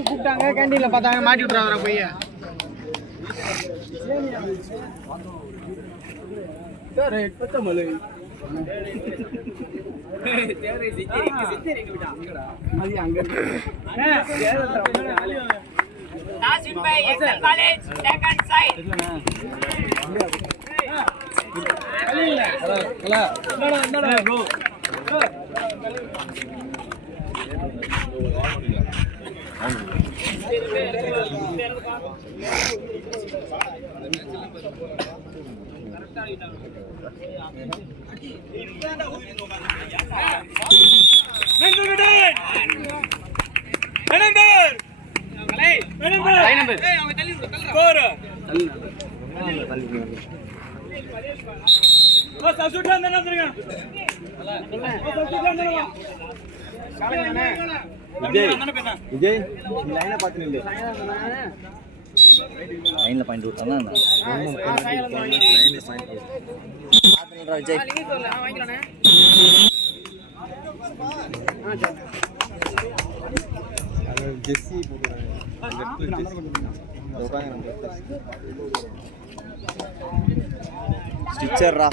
கூப்பிட்டாங்க கேண்டீன்ல பார்த்தாங்க மாட்டி விட்டுறாங்க பைய விஜய் லைனை பார்த்து நில்லு. லைன்ல பாயிண்ட் விட்டானா விஜய் ஜெஸ்ஸி ஸ்டிச்சர்ரா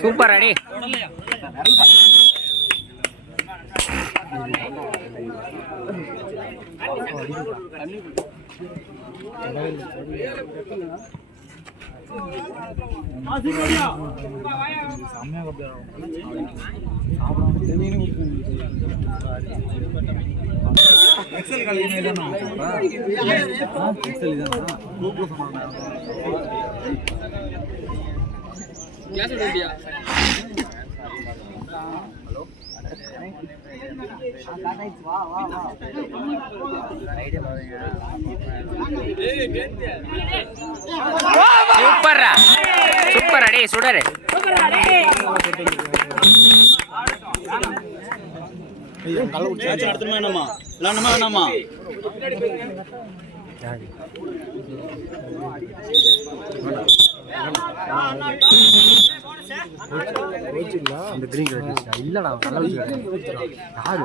சூப்பர் அடி எக்ஸல் காலேஜ் கிளாஸ் எடுத்தியா ஹலோ வா வா வா சூப்பர்ரா சூப்பர் அடே சுடரு சூப்பர் அடே கள்ள உட்சா அடுத்துமா என்னமா இல்லனமா வேணாமா அந்த கிரீன் கலர் இல்லடா கள்ள உட்சா யாரு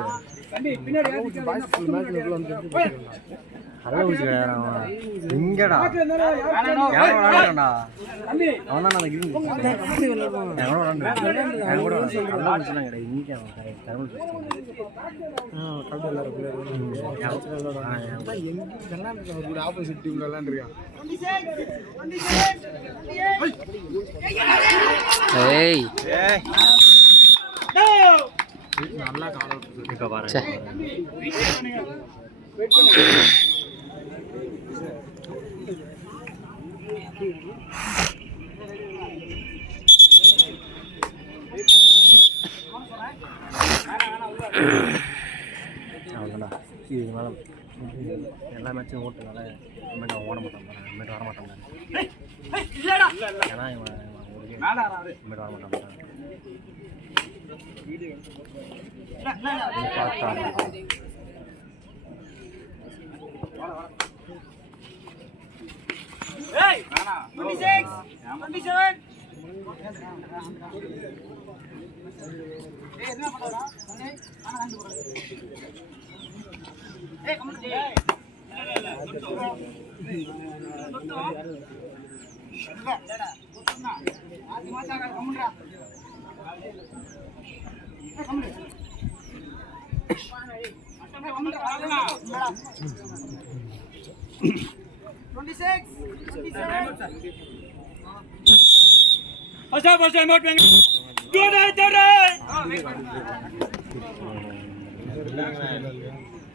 பின்னாடி பாய்ஸ் ஃபுல் மேட்ச்ல வந்து கள்ள உட்சா அவன் எங்கடா யாரோ விளையாடுறான்டா அவன் தான் அந்த கிரீன் எங்கடோ விளையாடுறான் எங்கடோ கள்ள உட்சா கடை இங்க அவன் கள்ள உட்சா கள்ள விளையாடுறான் எங்க கர்நாடகா கூட ஆப்போசிட் டீம்ல விளையாடுறான் ஏய் நல்லா கால் இங்க பாரு வெயிட் பண்ணு அவ்வளோடா இது மேலே எல்லா மேட்சும் ஓட்டுனால இனிமேட்டு ஓட மாட்டாங்க இனிமேட்டு வர மாட்டாங்க ஏன்னா இவன் இனிமேட்டு வர மாட்டாங்க பார்த்தா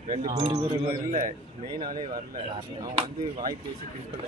ரெண்டு பேரும் இல்ல மெயின் ஆளே வரல அவன் வந்து வாய் பேசி பிரின்சிபல்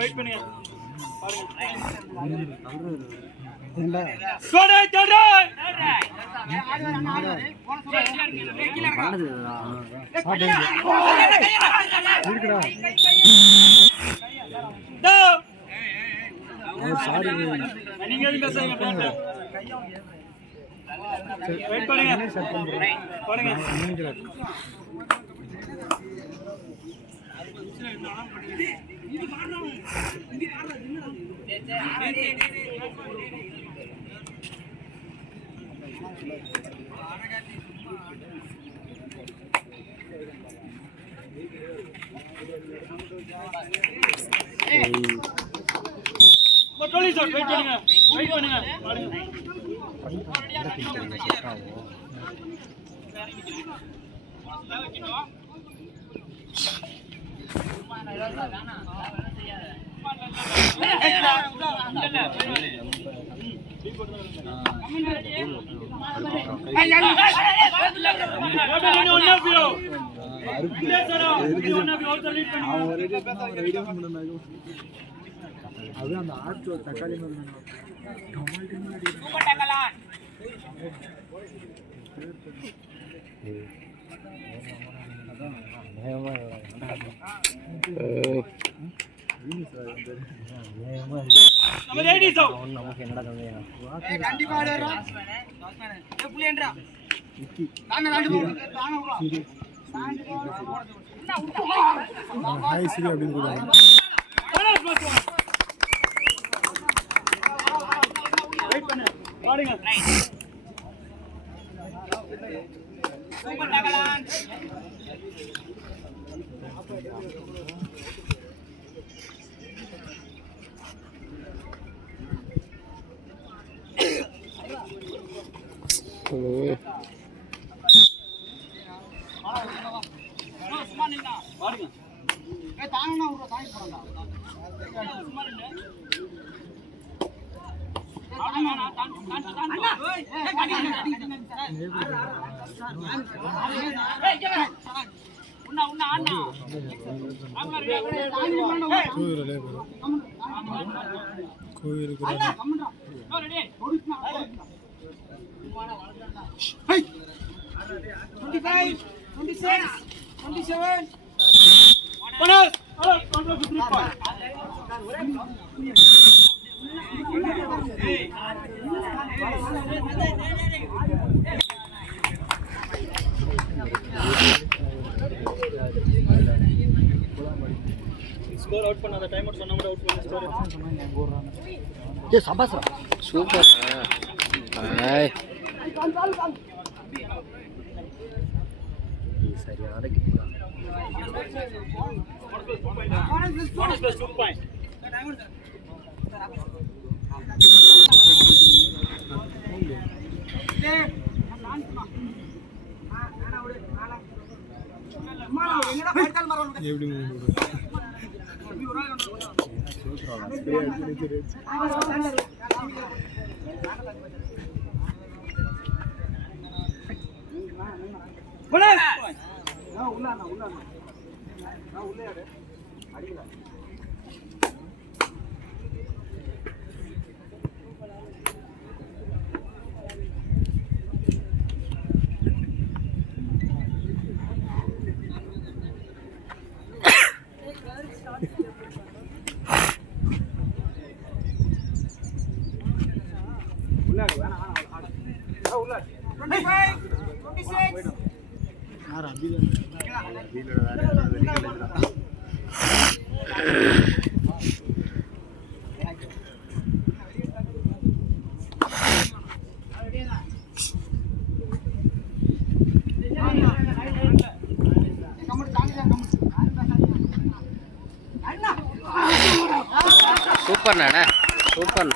வெயிட் பண்ணி அது அந்த ஆற்று தக்காளி நமக்கு என்னடா ஸ்கோர் அவுட் பண்ணாத டைம் அவுட் சொன்னா கூட அவுட் பண்ணி ஸ்கோர் ஏ சபாஸ்ரா சூப்பர் ஹாய் சரியான கிட்டா bonus plus 2 point என்னடா சூப்பர் நானே சூப்பர்.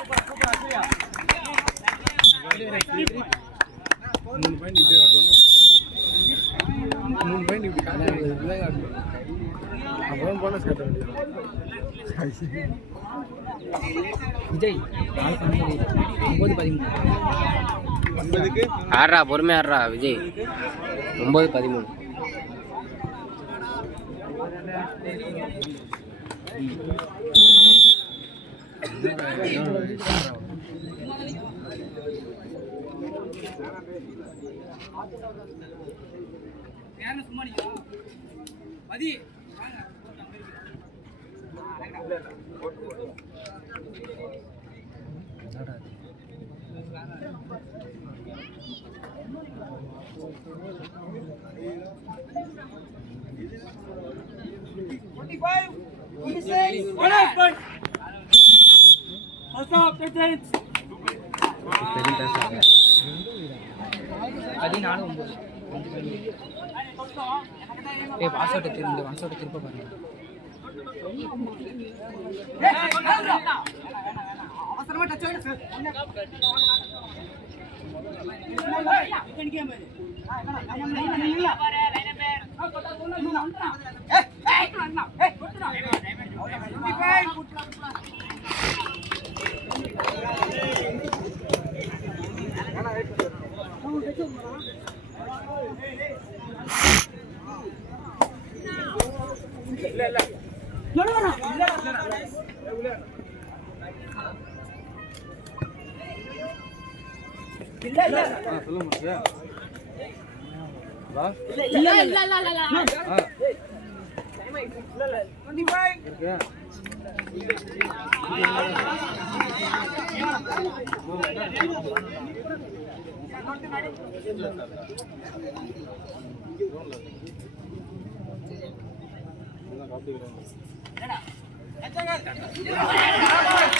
விஜய் ஆடுறா பொறுமையா ஆடுறா விஜய். 9-13. வாசோட்ட திருப்ப பாருங்க.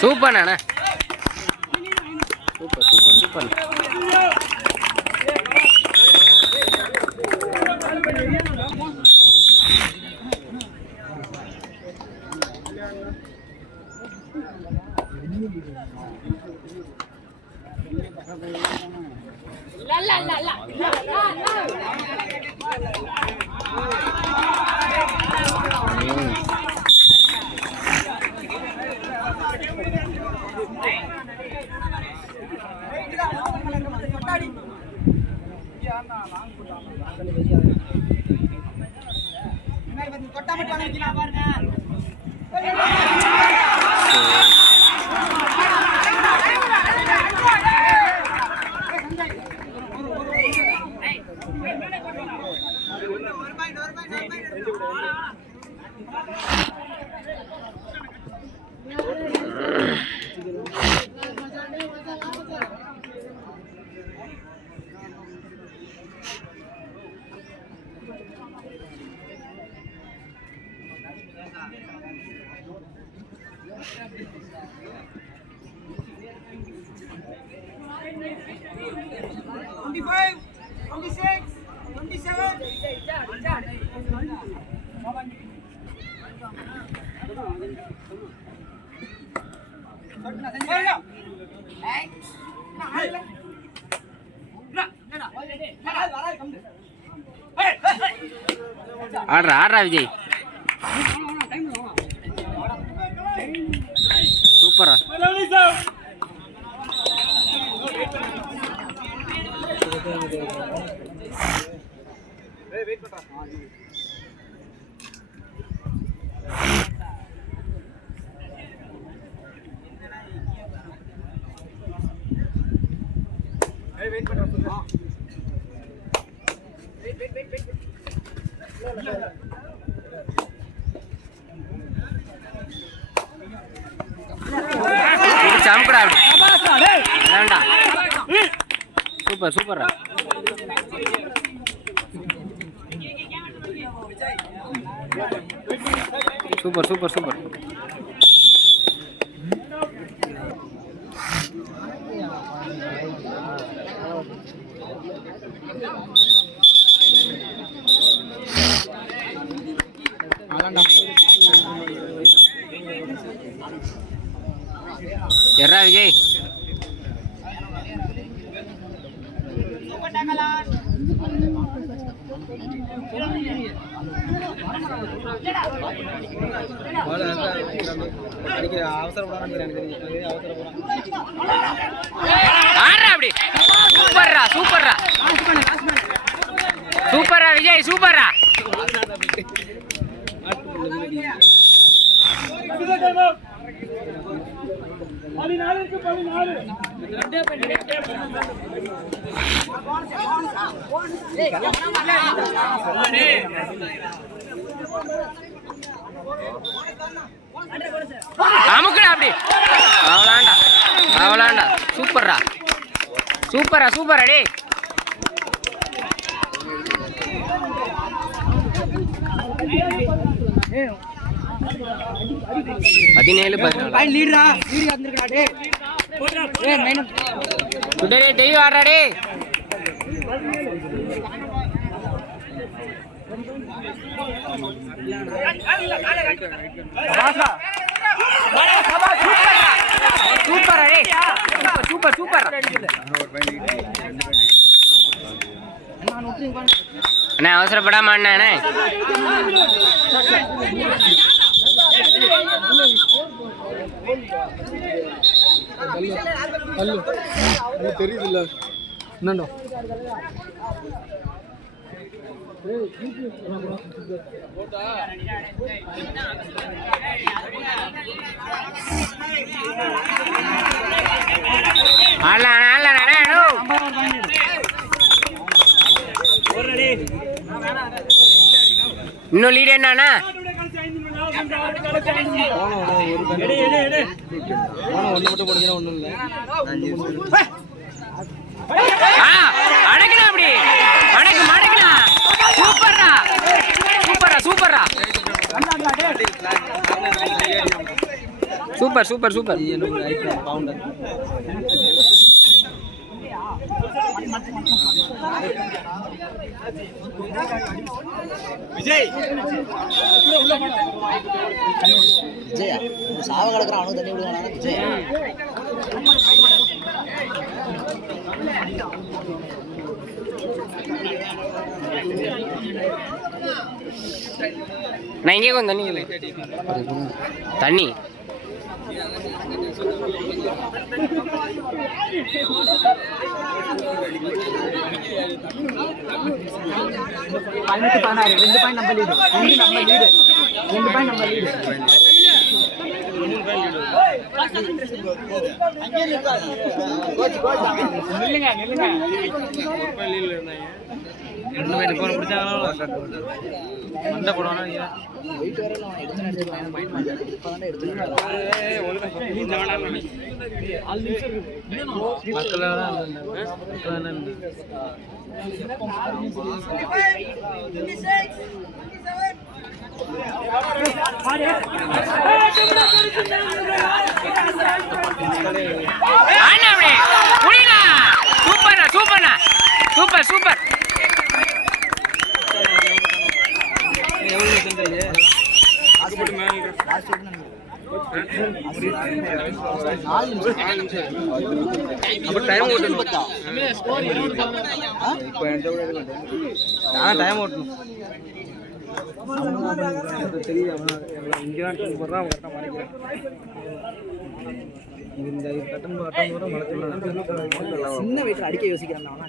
சூப்பர் நானே சூப்பர் சூப்பர் சூப்பர். ஆடுறா ஆடுறா விஜய். சூப்பரா. சம்படா வேண்டா. சூப்பர் சூப்பரா. Super super super. எர்ரா விஜய். அப்படி சூப்பர்ரா சூப்பர்ரா சூப்பர்ரா விஜய் சூப்பர்ரா. அமுக்குடா அப்படி. அவளாண்டா அவளாண்டா. சூப்பர்ரா சூப்பரா சூப்பரா டே. பதினேழு 14 தெய்வம் ஆடுறாடே. Super super super. அண்ணா அவசரப்படாம அண்ணா. தெரியுதுல்ல என்னண்டா இன்னும் லீடு என்னன்னா அடக்கணும் அப்படி. மடக்கு மடக்கலாம். சூப்பர்ரா சூப்பர்ரா சூப்பர்ரா. Super super super. Vijay Vijay சாவ கிடக்குறான். அவனுக்கு தண்ணி விடுவானா விஜய்? நான் இங்கே கொஞ்சம் தண்ணி தண்ணி பதினெட்டு 16 2 பாயிண்ட் நம்ம லீடு. 2 நம்ம லீடு. 2 பாயிண்ட் நம்ம லீடு. நில்லுங்க நில்லுங்க. போன பிடிச்சாங்களா மண்டை போடுவானா வெயிட் வரல. அவன் எடுத்து பாயிண்ட் வாங்கி இப்பதான் எடுத்துட்டு super super super super. Time ஓட்டணும். டைம் ஓட்டணும். தெரியுது அவன் இங்கே தான் டூ போடுறான் அவன் கரெக்டாக மறைக்கிறான் இந்த கட்டன் போகிற மலைச்சு சின்ன வயசில் அடிக்க யோசிக்கிறான் அவனா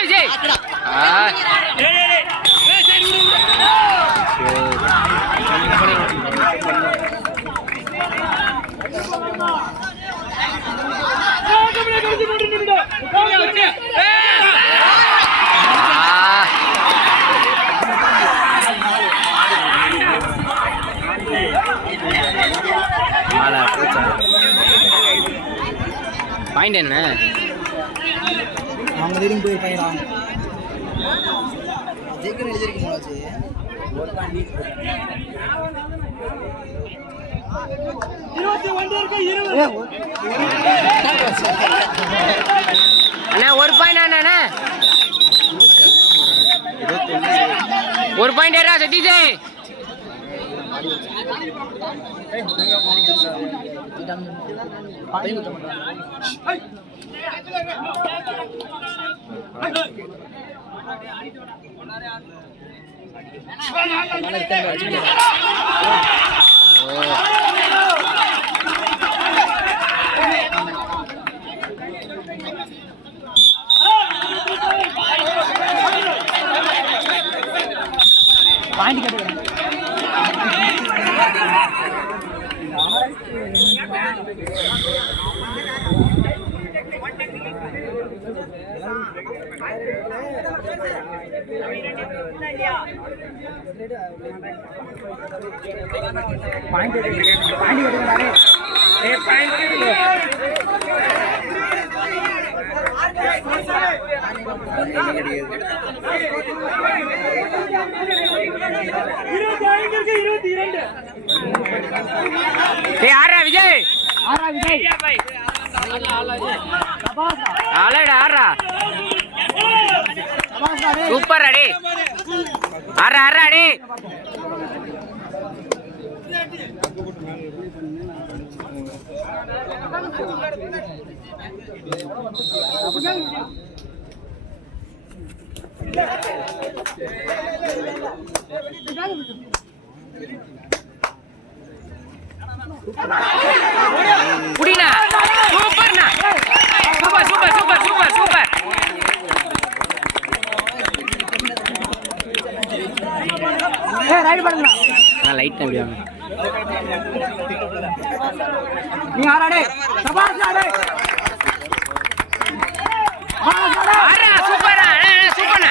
விஜய் பாயிண்ட் என்ன அவங்க தேடியும் போயிருப்பாங்களா ஜெயிக்கணும் எழுதிருக்கீங்களாச்சு அண்ணா ஒரு பாயிண்ட் அண்ணா ஒரு பாயிண்ட் ஏறா சதீஷ் பாயிண்ட் கேட்டுக்கிறேன் ஆறா விஜய் ஆளடா ஆறா சூப்பர் அடி ஆறா ஆறா அடி புடினா சூப்பர்னா super super super super super right பண்ணுங்க நான் லைட் அப்படியே நீ ஆறாடே சபாஸ் ஆடே ஆறா சூப்பரா சூப்பர்னா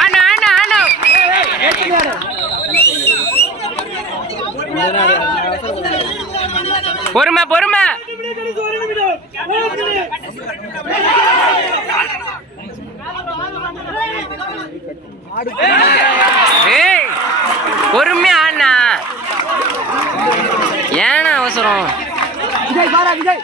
ஆனா ஆனா ஆனா பொறுமை பொறுமை பொறுமையா ஆனா ஏன்னா அவசரம் விஜய் பாரா விஜய்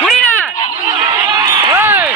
புடினா ஓய்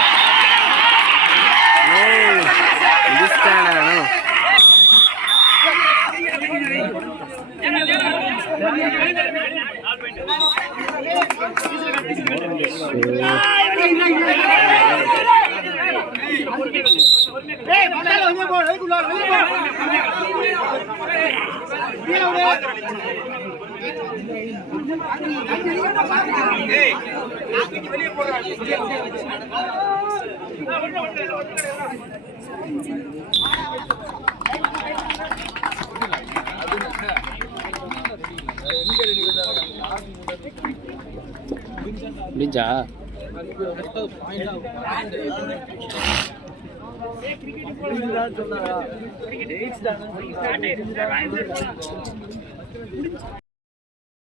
முடிஞ்சா